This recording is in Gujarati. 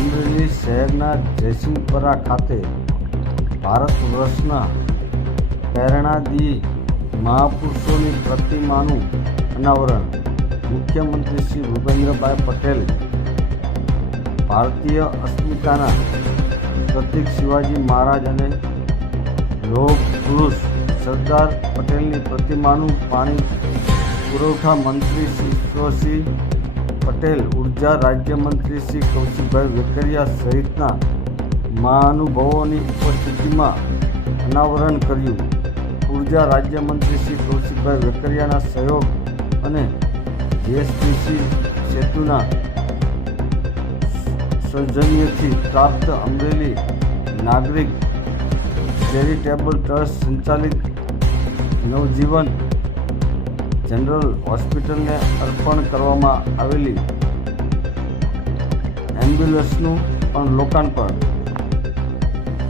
અમરેલી શહેરના જયસિંહપરા ખાતે ભારત વર્ષના પ્રેરણાદાયી મહાપુરુષોની પ્રતિમાનું અનાવરણ મુખ્યમંત્રી શ્રી ભૂપેન્દ્રભાઈ પટેલ ભારતીય અસ્મિતાના પ્રતીક શિવાજી મહારાજ અને લોહ પુરુષ સરદાર પટેલની પ્રતિમાનું પાણી પુરવઠા મંત્રી શ્રી ઈશ્વરસિંહ પટેલ, ઉર્જા રાજ્યમંત્રી શ્રી કૌશિકભાઈ વેકરિયા સહિતના મહાનુભાવોની ઉપસ્થિતિમાં અનાવરણ કર્યું. ઉર્જા રાજ્યમંત્રી શ્રી કૌશિકભાઈ વેકરિયાના સહયોગ અને જીએસટીસી સેતુના સૌજન્યથી પ્રાપ્ત અમરેલી નાગરિક ચેરિટેબલ ટ્રસ્ટ સંચાલિત નવજીવન જનરલ હોસ્પિટલને અર્પણ કરવામાં આવેલી એમ્બ્યુલન્સનું પણ લોકાર્પણ